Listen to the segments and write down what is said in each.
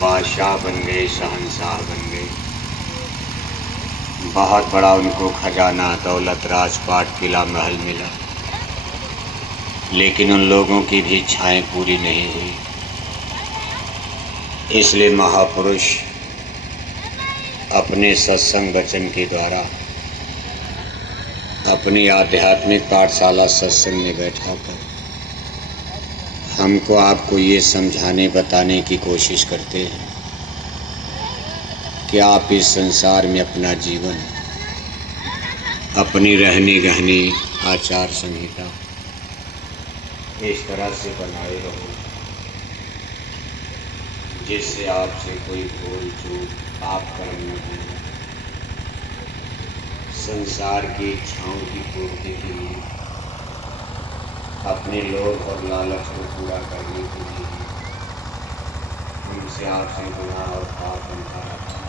बादशाह बन गए, शहंशाह बन गए। बहुत बड़ा उनको खजाना, दौलत, राजपाट, किला, महल मिला, लेकिन उन लोगों की भी इच्छाएं पूरी नहीं हुई। इसलिए महापुरुष अपने सत्संग वचन के द्वारा अपनी आध्यात्मिक पाठशाला सत्संग में बैठाकर हमको आपको ये समझाने बताने की कोशिश करते हैं कि आप इस संसार में अपना जीवन, अपनी रहने गहने, आचार संहिता इस तरह से बनाए रहो जिससे आपसे कोई भूल चूक, पाप कर्म न हो। संसार की इच्छाओं की पूर्ति के लिए, अपने लोभ और लालच को पूरा करने के लिए उनसे आपसे गुनाह और पाप बनता रहता है।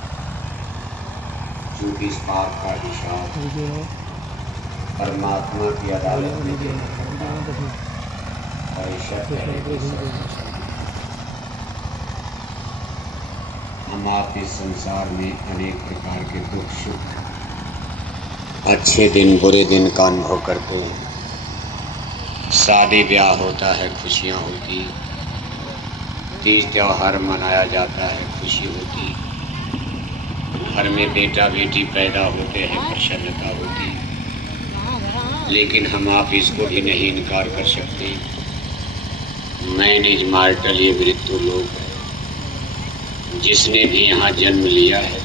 चूँकि इस पाप का हिसाब परमात्मा की अदालत में देना पड़ता है। हम आप इस संसार में अनेक प्रकार के दुख सुख, अच्छे दिन बुरे दिन का अनुभव करते हैं। शादी ब्याह होता है, खुशियाँ होती, तीज त्योहार मनाया जाता है, खुशी होती, घर में बेटा बेटी पैदा होते हैं, प्रसन्नता होती। लेकिन हम आप इसको भी नहीं इनकार कर सकते। मैन इज मॉर्टल, ये मृत्यु लोक है। जिसने भी यहाँ जन्म लिया है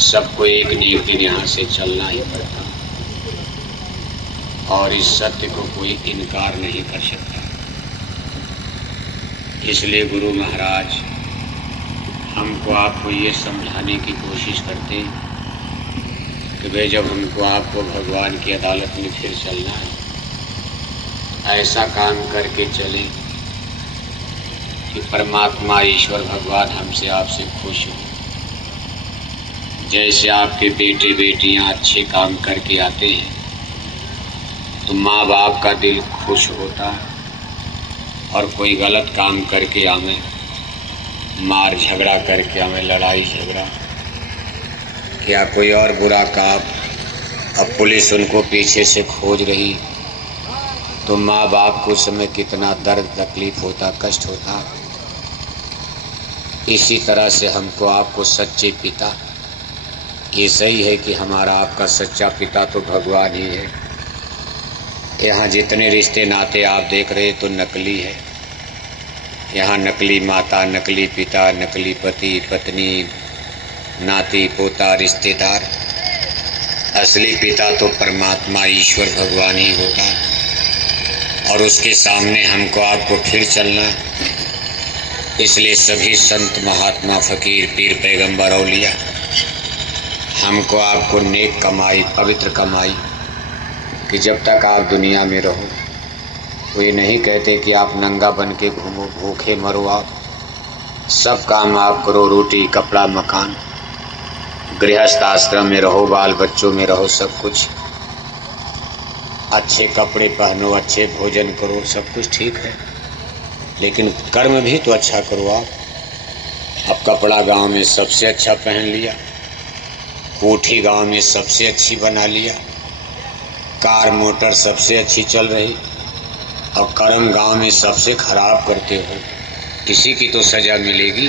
सबको एक न एक दिन यहाँ से चलना ही पड़ता, और इस सत्य को कोई इनकार नहीं कर सकता। इसलिए गुरु महाराज हमको आपको ये समझाने की कोशिश करते कि भाई जब हमको आपको भगवान की अदालत में फिर चलना है, ऐसा काम करके चले कि परमात्मा ईश्वर भगवान हमसे आपसे खुश हो। जैसे आपके बेटे बेटियां अच्छे काम करके आते हैं तो माँ बाप का दिल खुश होता है, और कोई गलत काम करके आवे, मार झगड़ा करके आवे, लड़ाई झगड़ा, क्या कोई और बुरा काम, अब पुलिस उनको पीछे से खोज रही तो माँ बाप को उस समय कितना दर्द तकलीफ होता, कष्ट होता। इसी तरह से हमको आपको सच्चे पिता, ये सही है कि हमारा आपका सच्चा पिता तो भगवान ही है। यहाँ जितने रिश्ते नाते आप देख रहे तो नकली है। यहाँ नकली माता, नकली पिता, नकली पति पत्नी, नाती पोता, रिश्तेदार। असली पिता तो परमात्मा ईश्वर भगवान ही होता है, और उसके सामने हमको आपको फिर चलना। इसलिए सभी संत महात्मा फकीर पीर पैगंबर औलिया हमको आपको नेक कमाई, पवित्र कमाई, कि जब तक आप दुनिया में रहो, कोई नहीं कहते कि आप नंगा बन के घूमो, भूखे मरो। आप सब काम आप करो, रोटी कपड़ा मकान, गृहस्थ आश्रम में रहो, बाल बच्चों में रहो, सब कुछ अच्छे कपड़े पहनो, अच्छे भोजन करो, सब कुछ ठीक है, लेकिन कर्म भी तो अच्छा करो। आप अब कपड़ा गांव में सबसे अच्छा पहन लिया, कोठी गांव में सबसे अच्छी बना लिया, कार मोटर सबसे अच्छी चल रही, और कर्म गांव में सबसे खराब करते हो, किसी की तो सज़ा मिलेगी।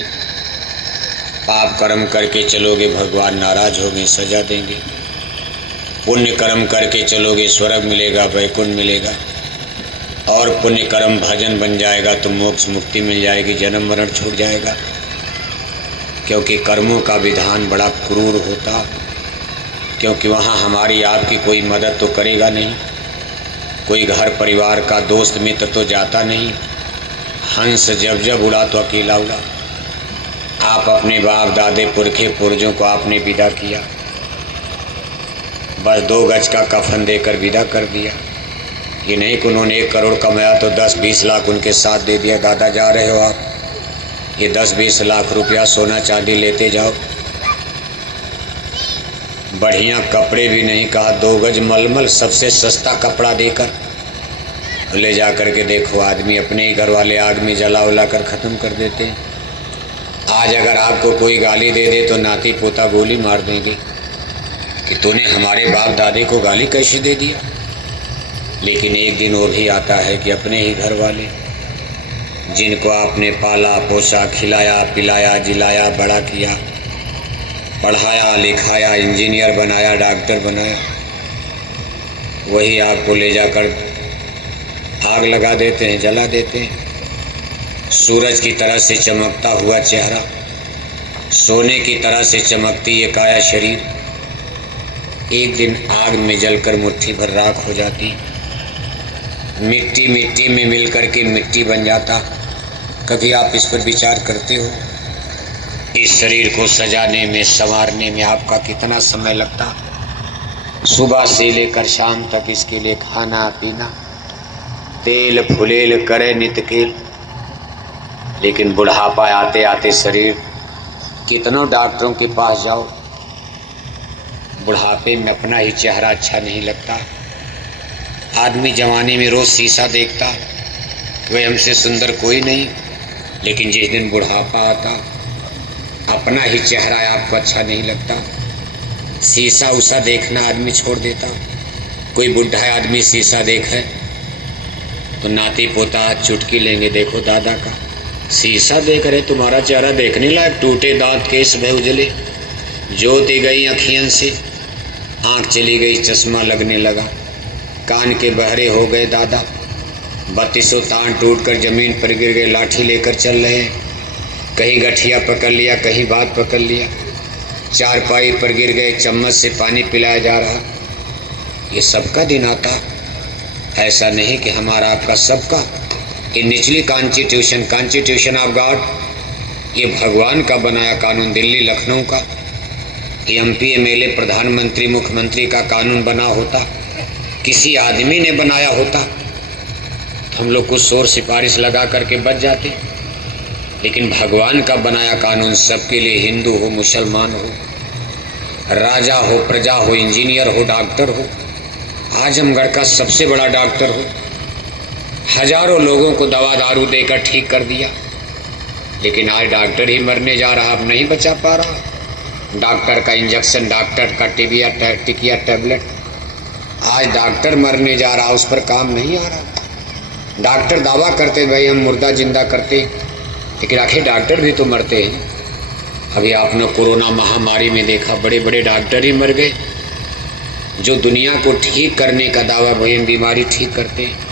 पाप कर्म करके चलोगे भगवान नाराज होंगे, सज़ा देंगे। पुण्य कर्म करके चलोगे स्वर्ग मिलेगा, वैकुंठ मिलेगा, और पुण्य कर्म भजन बन जाएगा तो मोक्ष मुक्ति मिल जाएगी, जन्म मरण छूट जाएगा। क्योंकि कर्मों का विधान बड़ा क्रूर होता, क्योंकि वहाँ हमारी आपकी कोई मदद तो करेगा नहीं, कोई घर परिवार का दोस्त मित्र तो जाता नहीं। हंस जब जब उड़ा तो अकेला उड़ा। आप अपने बाप दादे पुरखे पूर्वजों को आपने विदा किया, बस 2 गज का कफन देकर विदा कर दिया। ये नहीं कि उन्होंने 1 करोड़ कमाया तो 10-20 लाख उनके साथ दे दिया, दादा जा रहे हो आप, ये 10-20 लाख रुपया सोना चांदी लेते जाओ। बढ़िया कपड़े भी नहीं, कहा 2 गज मलमल सबसे सस्ता कपड़ा देकर ले जा कर के देखो, आदमी अपने ही घर वाले आग में जला उला कर ख़त्म कर देते हैं। आज अगर आपको कोई गाली दे दे तो नाती पोता गोली मार देंगे कि तूने हमारे बाप दादे को गाली कैसे दे दिया। लेकिन एक दिन वो भी आता है कि अपने ही घर वाले, जिनको आपने पाला पोसा, खिलाया पिलाया, जिलाया, बड़ा किया, पढ़ाया लिखाया, इंजीनियर बनाया, डॉक्टर बनाया, वही आपको ले जाकर आग लगा देते हैं, जला देते हैं। सूरज की तरह से चमकता हुआ चेहरा, सोने की तरह से चमकती ये काया शरीर, एक दिन आग में जलकर मुट्ठी भर राख हो जाती, मिट्टी मिट्टी में मिलकर के मिट्टी बन जाता। कभी आप इस पर विचार करते हो? इस शरीर को सजाने में, संवारने में आपका कितना समय लगता। सुबह से लेकर शाम तक इसके लिए खाना पीना, तेल फुलेल करे नित केल। लेकिन बुढ़ापा आते आते शरीर, कितनों डॉक्टरों के पास जाओ, बुढ़ापे में अपना ही चेहरा अच्छा नहीं लगता। आदमी जवानी में रोज़ शीशा देखता, वह हमसे सुंदर कोई नहीं, लेकिन जिस दिन बुढ़ापा आता अपना ही चेहरा आपको अच्छा नहीं लगता। शीशा उसा देखना आदमी छोड़ देता। कोई बुढ़ा आदमी शीशा देखे तो नाती पोता चुटकी लेंगे, देखो दादा का शीशा देख रहे, तुम्हारा चेहरा देखने लायक, टूटे दांत केस भय उजले, ज्योति गई अखियन से, आँख चली गई चश्मा लगने लगा, कान के बहरे हो गए दादा, 3200 तान टूट कर जमीन पर गिर गए, लाठी लेकर चल रहे हैं, कहीं गठिया पकड़ लिया, कहीं बात पकड़ लिया, चारपाई पर गिर गए, चम्मच से पानी पिलाया जा रहा। ये सबका दिन आता, ऐसा नहीं कि हमारा आपका सबका। ये निचली कॉन्स्टिट्यूशन ऑफ गॉड, ये भगवान का बनाया कानून, दिल्ली लखनऊ का, ये MP MLA प्रधानमंत्री मुख्यमंत्री का कानून बना होता, किसी आदमी ने बनाया होता तो हम लोग कुछ शोर सिफारिश लगा करके बच जाते। लेकिन भगवान का बनाया कानून सबके लिए, हिंदू हो, मुसलमान हो, राजा हो, प्रजा हो, इंजीनियर हो, डॉक्टर हो, आजमगढ़ का सबसे बड़ा डॉक्टर हो, हजारों लोगों को दवा दारू देकर ठीक कर दिया। लेकिन आज डॉक्टर ही मरने जा रहा, अब नहीं बचा पा रहा। डॉक्टर का इंजेक्शन, डॉक्टर का टिकिया टैबलेट, आज डॉक्टर मरने जा रहा, उस पर काम नहीं आ रहा। डॉक्टर दावा करते भाई हम मुर्दा जिंदा करते, लेकिन आखिर डॉक्टर भी तो मरते हैं। अभी आपने कोरोना महामारी में देखा, बड़े बड़े डॉक्टर ही मर गए जो दुनिया को ठीक करने का दावा, वही बीमारी ठीक करते हैं।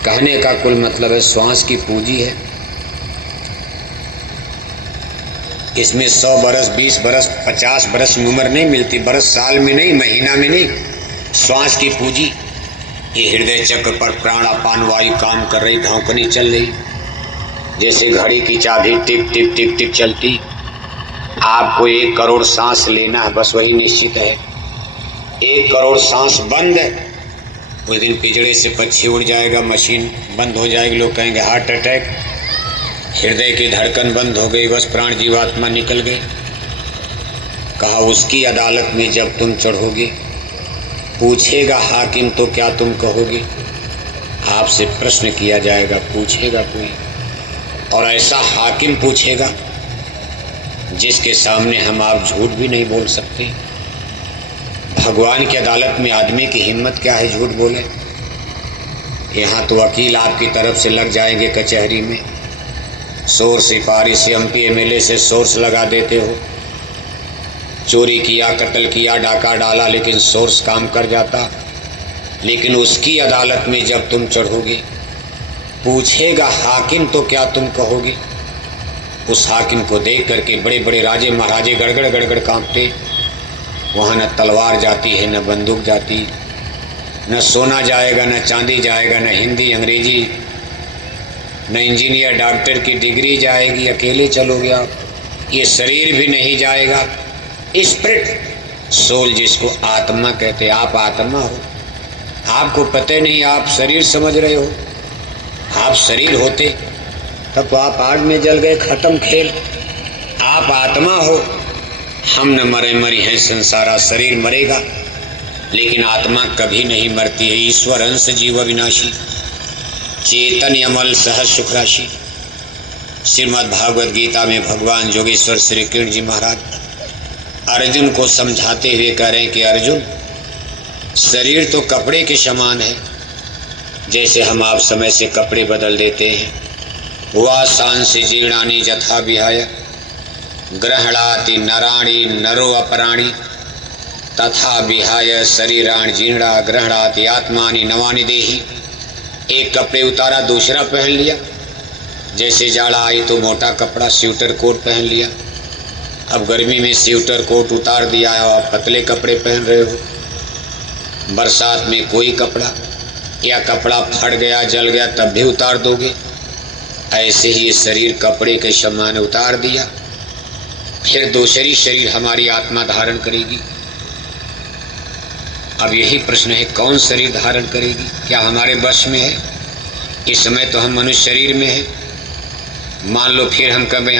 कहने का कुल मतलब है श्वास की पूंजी है, इसमें 100 बरस, 20 बरस, 50 बरस में उम्र नहीं मिलती, बरस साल में नहीं, महीना में नहीं, श्वास की पूंजी। ये हृदय चक्र पर प्राणापान वायु काम कर रही, धौंकनी चल रही, जैसे घड़ी की चाबी टिप टिप टिप टिप चलती। आपको 1 करोड़ सांस लेना है, बस वही निश्चित है। 1 करोड़ सांस बंद है, उस दिन पिंजड़े से पक्षी उड़ जाएगा, मशीन बंद हो जाएगी, लोग कहेंगे हार्ट अटैक, हृदय की धड़कन बंद हो गई, बस प्राण जीवात्मा निकल गए। कहा उसकी अदालत में जब तुम चढ़ोगे, पूछेगा हाकिम तो क्या तुम कहोगे। आपसे प्रश्न किया जाएगा, पूछेगा कोई, और ऐसा हाकिम पूछेगा जिसके सामने हम आप झूठ भी नहीं बोल सकते। भगवान की अदालत में आदमी की हिम्मत क्या है झूठ बोले। यहाँ तो वकील आपकी तरफ से लग जाएंगे कचहरी में, शोर सिफारिश से MP MLA से सोर्स लगा देते हो, चोरी किया, कत्ल किया, डाका डाला, लेकिन सोर्स काम कर जाता। लेकिन उसकी अदालत में जब तुम चढ़ोगे, पूछेगा हाकिम तो क्या तुम कहोगे। उस हाकिम को देख करके बड़े बड़े राजे महाराजे गड़गड़ गड़गड़ कांपते। वहाँ न तलवार जाती है, न बंदूक जाती, न सोना जाएगा, न चांदी जाएगा, न हिंदी अंग्रेजी, न इंजीनियर डॉक्टर की डिग्री जाएगी। अकेले चलोगे आप, ये शरीर भी नहीं जाएगा। स्पिरिट सोल जिसको आत्मा कहते, आप आत्मा हो, आपको पता नहीं, आप शरीर समझ रहे हो। आप शरीर होते तब तो आप आग में जल गए, खत्म खेल। आप आत्मा हो, हम न मरे मरी हैं संसारा, शरीर मरेगा लेकिन आत्मा कभी नहीं मरती है। ईश्वर अंश जीव विनाशी, चेतन अमल सहज सुख राशि। श्रीमद् भागवत गीता में भगवान योगेश्वर श्री कृष्ण जी महाराज अर्जुन को समझाते हुए कह रहे हैं कि अर्जुन, शरीर तो कपड़े के समान है। जैसे हम आप समय से कपड़े बदल देते हैं, वासांसि जीर्णानि यथा विहाय ग्रहणाति नराणि नरो अपराणि तथा विहाय शरीराणि जीर्णा ग्रहणाति आत्मानि नवानि देहि। एक कपड़े उतारा, दूसरा पहन लिया। जैसे जाड़ा आई तो मोटा कपड़ा स्वेटर कोट पहन लिया, अब गर्मी में स्वेटर कोट उतार दिया है और पतले कपड़े पहन रहे हो। बरसात में कोई कपड़ा या कपड़ा फट गया जल गया तब भी उतार दोगे। ऐसे ही ये शरीर कपड़े के समान उतार दिया, फिर दूसरी शरीर हमारी आत्मा धारण करेगी। अब यही प्रश्न है, कौन शरीर धारण करेगी? क्या हमारे वश में है? इस समय तो हम मनुष्य शरीर में है। मान लो फिर हम कभी